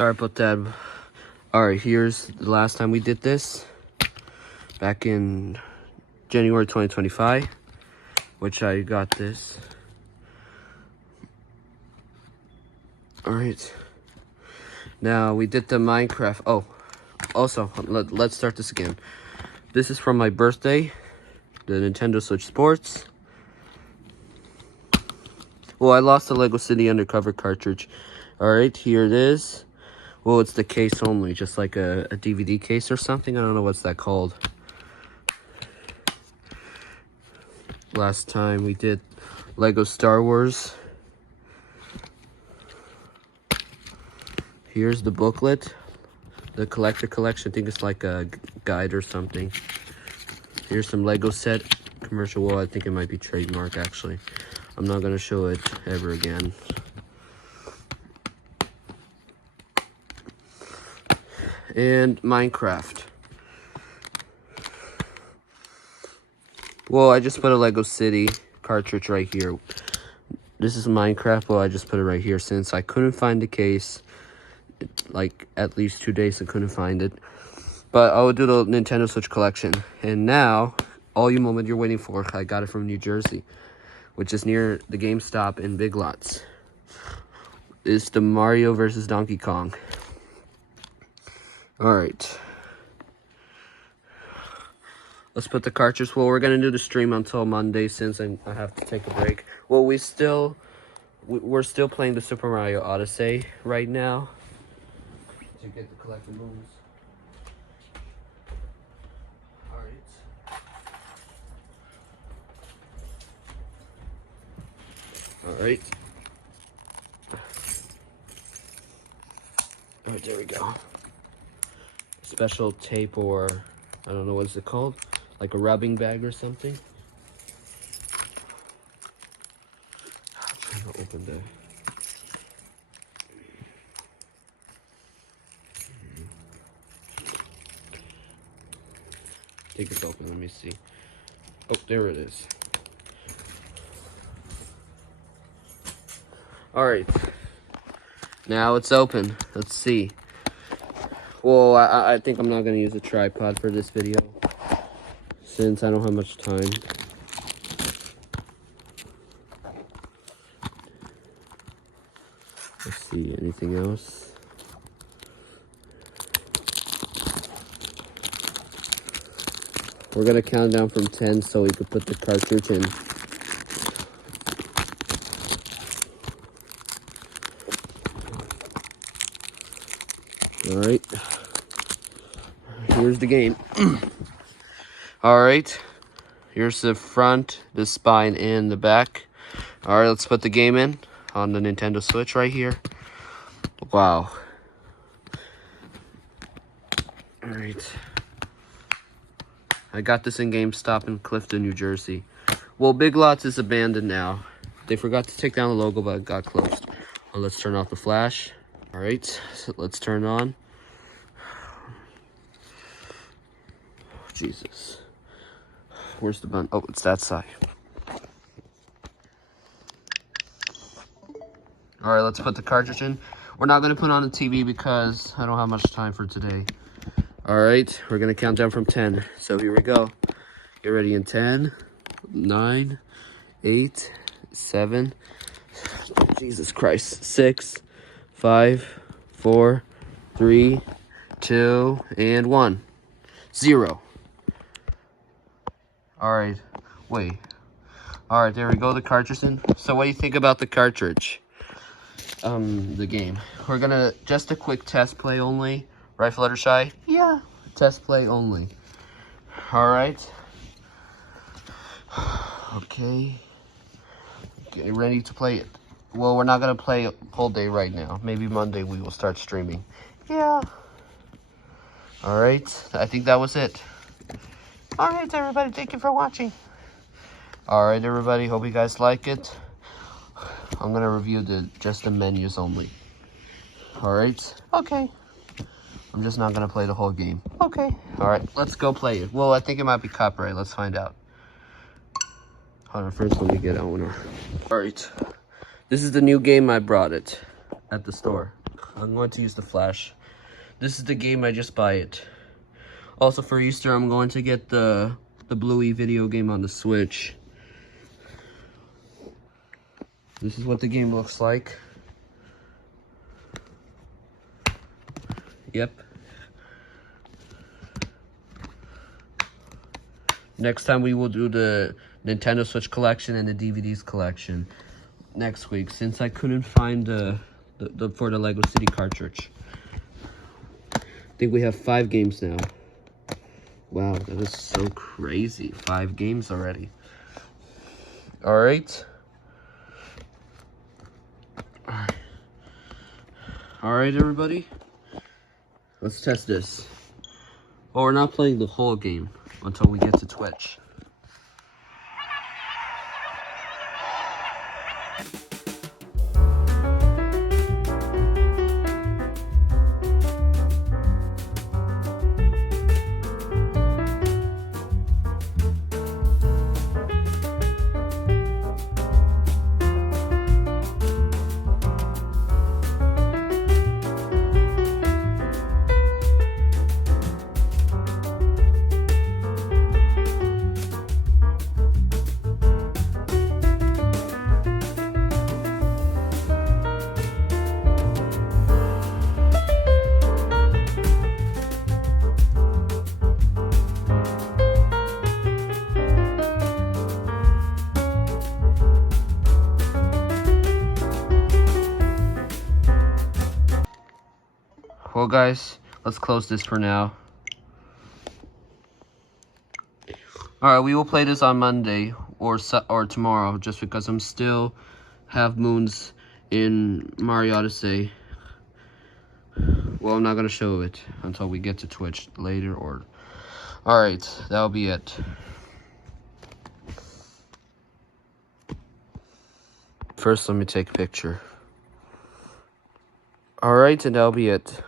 Sorry about that. Alright, here's the last time we did this. Back in January 2025. Which I got this. Alright. Now, we did the Minecraft. Oh, also, let's start this again. This is from my birthday. The Nintendo Switch Sports. Well, I lost the Lego City Undercover cartridge. Alright, here it is. Well, it's the case only, just like a DVD case or something. I don't know what's that called. Last time we did Lego Star Wars. Here's the booklet. The collector collection. I think it's like a guide or something. Here's some Lego set commercial. Well, I think it might be trademark actually. I'm not going to show it ever again. And Minecraft. Well, I just put a Lego City cartridge right here. This is Minecraft. Well, I just put it right here since I couldn't find the case. Like, at least 2 days I couldn't find it. But I will do the Nintendo Switch collection. And now, all you moment you're waiting for, I got it from New Jersey, which is near the GameStop in Big Lots. It's the Mario vs. Donkey Kong. Alright. Let's put the cartridge. Well, we're going to do the stream until Monday since I have to take a break. Well, we're still playing the Super Mario Odyssey right now. To get the collectibles. Alright. Alright, there we go. Special tape, or I don't know, what's it called? Like a rubbing bag or something. I'm trying to open the... I think it's open, let me see. Oh, there it is. Alright. Now it's open. Let's see. Well, I think I'm not going to use a tripod for this video, since I don't have much time. Let's see, anything else? We're going to count down from 10 so we could put the cartridge in. Alright. Here's the game. Alright. Here's the front, the spine, and the back. Alright, let's put the game in on the Nintendo Switch right here. Wow. Alright. I got this in GameStop in Clifton, New Jersey. Well, Big Lots is abandoned now. They forgot to take down the logo, but it got closed. Well, let's turn off the flash. Alright, so let's turn on. Jesus. Where's the button? Oh, it's that side. Alright, let's put the cartridge in. We're not going to put on the TV because I don't have much time for today. Alright, we're going to count down from 10. So here we go. Get ready in 10, 9, 8, 7, Jesus Christ, 6, 5, 4, 3, 2, and 1. 0. Alright, wait. Alright, there we go, the cartridge in. So what do you think about the cartridge? The game. We're gonna, just a quick test play only. Right, Fluttershy? Yeah. Test play only. Alright. Okay. Okay, ready to play it. Well, we're not gonna play a whole day right now. Maybe Monday we will start streaming. Yeah. Alright, I think that was it. Alright, everybody, thank you for watching. Alright, everybody, hope you guys like it. I'm gonna review just the menus only. Alright? Okay. I'm just not gonna play the whole game. Okay. Alright, let's go play it. Well, I think it might be copyright. Let's find out. Hold on, first let me get Elinor. Alright. This is the new game. I brought it at the store. I'm going to use the flash. This is the game, I just buy it. Also for Easter, I'm going to get the Bluey video game on the Switch. This is what the game looks like. Yep. Next time we will do the Nintendo Switch collection and the DVDs collection next week, since I couldn't find for the Lego City cartridge. I think we have 5 games now. Wow, that is so crazy. 5 games already. Alright. Alright, everybody. Let's test this. Oh, we're not playing the whole game until we get to Twitch. Well, guys, let's close this for now. Alright, we will play this on Monday or tomorrow, just because I'm still have moons in Mario Odyssey. Well, I'm not going to show it until we get to Twitch later. Alright, that'll be it. First, let me take a picture. Alright, and that'll be it.